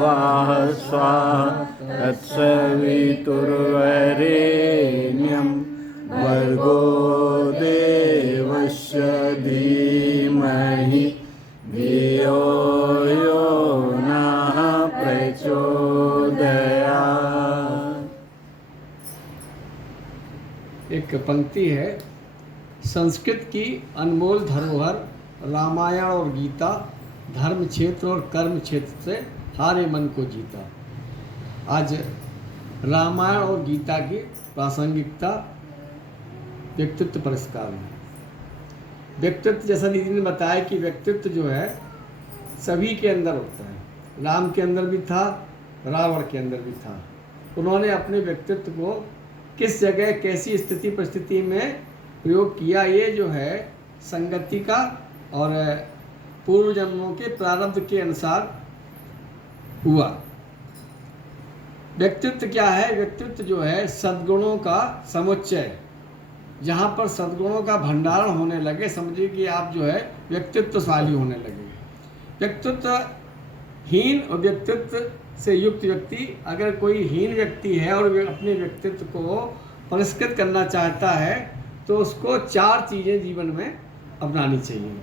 स्वाहा स्वाहा तत्सवितुर्वरेण्यं भर्गो देवस्य धीमहि धियो यो नः प्रचोदयात्। एक पंक्ति है, संस्कृत की अनमोल धरोहर रामायण और गीता धर्म क्षेत्र और कर्म क्षेत्र से हारे मन को जीता। आज रामायण और गीता की प्रासंगिकता व्यक्तित्व पुरस्कार में। व्यक्तित्व, जैसा दीदी ने बताया कि व्यक्तित्व जो है सभी के अंदर होता है। राम के अंदर भी था, रावण के अंदर भी था। उन्होंने अपने व्यक्तित्व को किस जगह कैसी स्थिति परिस्थिति में प्रयोग किया, ये जो है संगति का और पूर्व जन्मों के प्रारब्ध के अनुसार हुआ। व्यक्तित्व क्या है? व्यक्तित्व जो है सद्गुणों का समुच्चय। जहाँ पर सद्गुणों का भंडारण होने लगे, समझिए कि आप जो है व्यक्तित्वशाली होने लगे। व्यक्तित्वहीन और व्यक्तित्व से युक्त व्यक्ति, अगर कोई हीन व्यक्ति है और अपने व्यक्तित्व को परिष्कृत करना चाहता है तो उसको 4 चीज़ें जीवन में अपनानी चाहिए।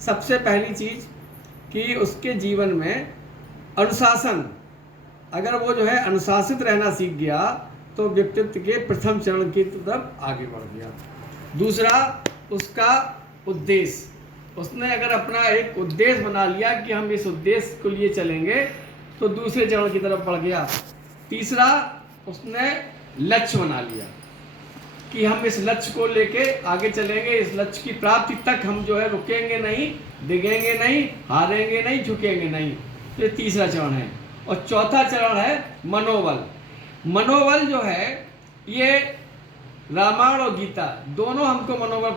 सबसे पहली चीज़ कि उसके जीवन में अनुशासन, अगर वो जो है अनुशासित रहना सीख गया तो व्यक्तित्व के प्रथम चरण की तरफ आगे बढ़ गया। दूसरा, उसका उद्देश्य, उसने अगर अपना एक उद्देश्य बना लिया कि हम इस उद्देश्य को लिए चलेंगे तो दूसरे चरण की तरफ बढ़ गया। तीसरा, उसने लक्ष्य बना लिया कि हम इस लक्ष्य को लेके आगे चलेंगे, इस लक्ष्य की प्राप्ति तक हम जो है रुकेंगे नहीं, डिगेंगे नहीं, हारेंगे नहीं, झुकेंगे नहीं। तो ये तीसरा चरण है। और चौथा चरण है मनोबल। मनोबल जो है ये रामायण और गीता दोनों हमको मनोबल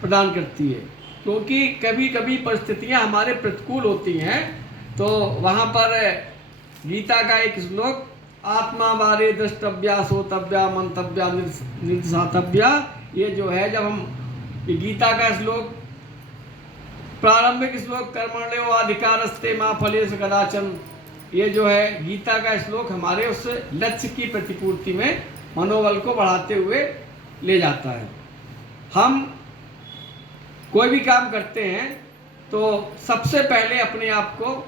प्रदान करती है, क्योंकि कभी कभी परिस्थितियां हमारे प्रतिकूल होती हैं। तो वहाँ पर गीता का एक श्लोक, आत्मा बारे द्रष्टव्या सोतव्या मंतव्या निर्सातव्या, ये जो है जब हम गीता का श्लोक, प्रारंभिक श्लोक कर्मण्यो अधिकारस्ते मा फलेषु कदाचन, ये जो है गीता का श्लोक हमारे उस लक्ष्य की प्रतिपूर्ति में मनोबल को बढ़ाते हुए ले जाता है। हम कोई भी काम करते हैं तो सबसे पहले अपने आप को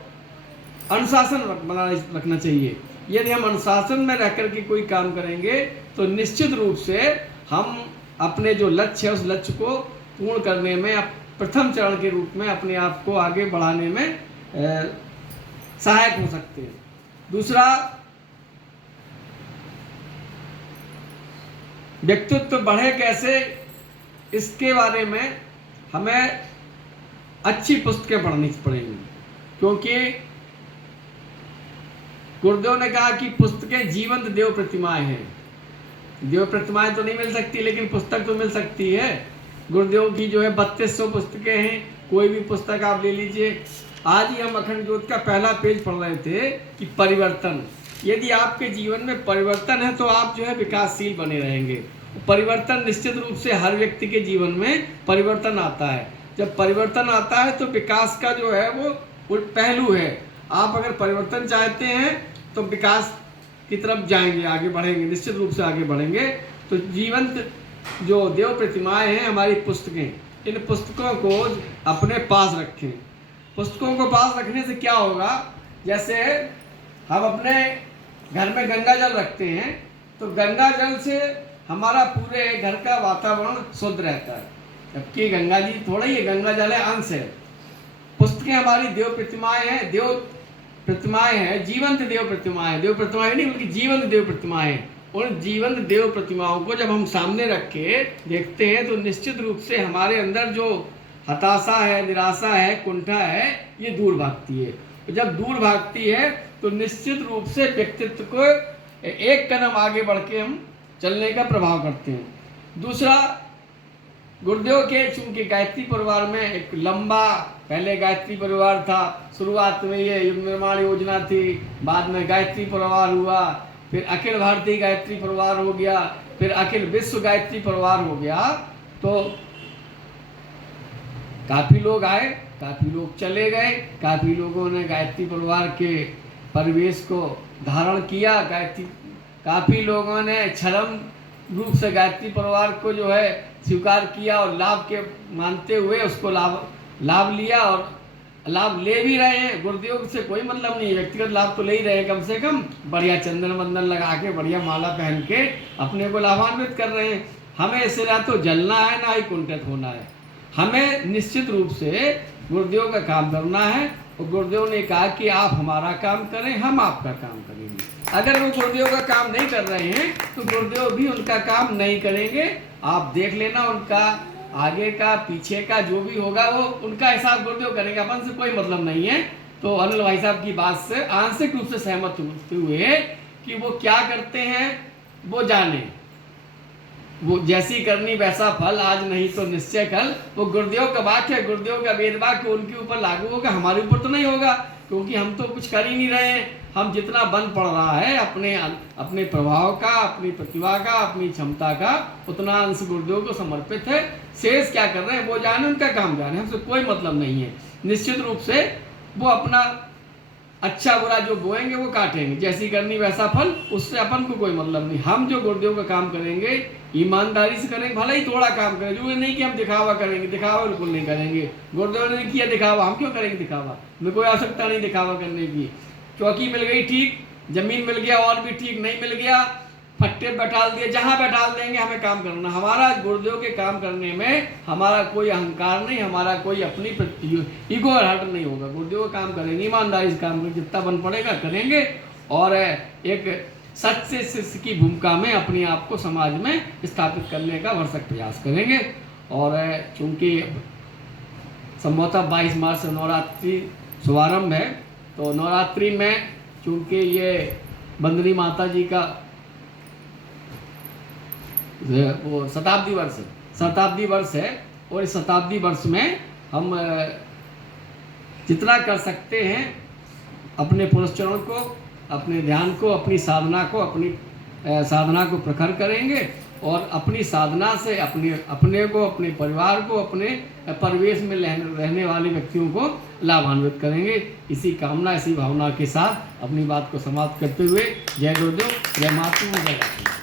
अनुशासन बनाए रखना चाहिए। यदि हम अनुशासन में रहकर के कोई काम करेंगे तो निश्चित रूप से हम अपने जो लक्ष्य है उस लक्ष्य को पूर्ण करने में प्रथम चरण के रूप में अपने आप को आगे बढ़ाने में सहायक हो सकते हैं। दूसरा, व्यक्तित्व बढ़े कैसे, इसके बारे में हमें अच्छी पुस्तकें पढ़नी पड़ेंगी, क्योंकि गुरुदेव ने कहा कि पुस्तकें जीवंत देव प्रतिमाएं हैं। देव प्रतिमाएं तो नहीं मिल सकती, लेकिन पुस्तक तो मिल सकती है। गुरुदेव की जो है 3200 पुस्तकें हैं। कोई भी पुस्तक आप ले लीजिए। आज ही हम अखंड ज्योत का पहला पेज पढ़ रहे थे कि परिवर्तन, यदि आपके जीवन में परिवर्तन है तो आप जो है विकासशील बने रहेंगे। परिवर्तन निश्चित रूप से हर व्यक्ति के जीवन में परिवर्तन आता है। जब परिवर्तन आता है तो विकास का जो है वो पहलू है। आप अगर परिवर्तन चाहते हैं तो विकास की तरफ जाएंगे, आगे बढ़ेंगे, निश्चित रूप से आगे बढ़ेंगे। तो जीवंत जो देव प्रतिमाएं हैं हमारी पुस्तकें, इन पुस्तकों को अपने पास रखें। पुस्तकों को पास रखने से क्या होगा, जैसे हम अपने घर में गंगा जल रखते हैं तो गंगा जल से हमारा पूरे घर का वातावरण शुद्ध रहता है, जबकि गंगा जी थोड़ा ही है, गंगा जल है, अंश है। पुस्तकें हमारी देव प्रतिमाएं हैं, देव प्रतिमाएं हैं, जीवंत देव प्रतिमाएं, देव प्रतिमाएं नहीं बल्कि जीवंत देव प्रतिमाएं। उन जीवंत देव प्रतिमाओं को जब हम सामने रख के देखते हैं तो निश्चित रूप से हमारे अंदर जो हताशा है, निराशा है, कुंठा है, ये दूर भागती है। जब दूर भागती है तो निश्चित रूप से व्यक्तित्व को एक कदम आगे बढ़ के हम चलने का प्रभाव करते हैं। दूसरा, गुरुदेव के चूंकि गायत्री परिवार में एक लंबा पहले गायत्री परिवार था, शुरुआत में ये युग निर्माण योजना थी, बाद में गायत्री परिवार हुआ, फिर अखिल भारतीय गायत्री परिवार हो गया, फिर अखिल विश्व गायत्री परिवार हो गया। तो काफ़ी लोग आए, काफ़ी लोग चले गए, काफ़ी लोगों ने गायत्री परिवार के परिवेश को धारण किया। गायत्री काफ़ी लोगों ने छरम रूप से गायत्री परिवार को जो है स्वीकार किया और लाभ के मानते हुए उसको लाभ लिया और लाभ ले भी रहे हैं। गुरुदेव से कोई मतलब नहीं है, व्यक्तिगत लाभ तो ले ही रहे हैं, कम से कम बढ़िया चंदन वंदन लगा के बढ़िया माला पहन के अपने को लाभान्वित कर रहे हैं। हमें इससे ना तो जलना है ना ही कुंठित होना है। हमें निश्चित रूप से गुरुदेव का काम करना है और गुरुदेव ने कहा कि आप हमारा काम करें, हम आपका काम करेंगे। अगर वो गुरुदेव का काम नहीं कर रहे हैं तो गुरुदेव भी उनका काम नहीं करेंगे। आप देख लेना, उनका आगे का पीछे का जो भी होगा वो उनका हिसाब गुरुदेव करेंगे, अपन से कोई मतलब नहीं है। तो अनिल भाई साहब की बात से आंशिक रूप से सहमत होते हुए कि वो क्या करते हैं वो जाने, वो जैसी करनी वैसा फल, आज नहीं तो निश्चय कल। वो गुरुदेव का वाक्य है, गुरुदेव का वेद वाक्य उनके ऊपर लागू होगा, हमारे ऊपर तो नहीं होगा, क्योंकि हम तो कुछ कर ही नहीं रहे हैं। हम जितना बन पड़ रहा है अपने प्रभाव का, अपनी प्रतिभा का, अपनी क्षमता का, उतना अंश गुरुदेव को समर्पित है। शेष क्या कर रहे हैं वो जाने, उनका काम जाने, हमसे कोई मतलब नहीं है। निश्चित रूप से वो अपना अच्छा बुरा जो बोएंगे वो काटेंगे, जैसी करनी वैसा फल, उससे अपन को कोई मतलब नहीं। हम जो गुरुदेव का काम करेंगे ईमानदारी से करेंगे, भले ही थोड़ा काम करें, जो नहीं कि हम दिखावा करेंगे, दिखावा बिल्कुल नहीं करेंगे। गुरुदेव ने किया दिखावा, हम क्यों करेंगे दिखावा? हमें कोई आवश्यकता नहीं दिखावा करने की। चौकी मिल गई ठीक, जमीन मिल गया और भी ठीक, नहीं मिल गया फट्टे बैठाल दिए, जहाँ बैठाल देंगे हमें काम करना। हमारा गुरुदेव के काम करने में हमारा कोई अहंकार नहीं, हमारा कोई अपनी ईगो हर्ट नहीं होगा। गुरुदेव का काम करेंगे, ईमानदारी से काम करेंगे, जितना बन पड़ेगा करेंगे और एक सच्चे शिष्य की भूमिका में अपने आप को समाज में स्थापित करने का भरसक प्रयास करेंगे। और चूँकि संभवतः 22 मार्च से नवरात्रि शुभारंभ है, तो नवरात्रि में चूँकि ये बंदनी माता जी का वो शताब्दी वर्ष है और इस शताब्दी वर्ष में हम जितना कर सकते हैं अपने पुरस्चरण को, अपने ध्यान को, अपनी साधना को प्रखर करेंगे और अपनी साधना से अपने को, अपने परिवार को, अपने परिवेश में रहने वाले व्यक्तियों को लाभान्वित करेंगे। इसी कामना, इसी भावना के साथ अपनी बात को समाप्त करते हुए जय गुरुदेव, जय मातृ, जय गायत्री।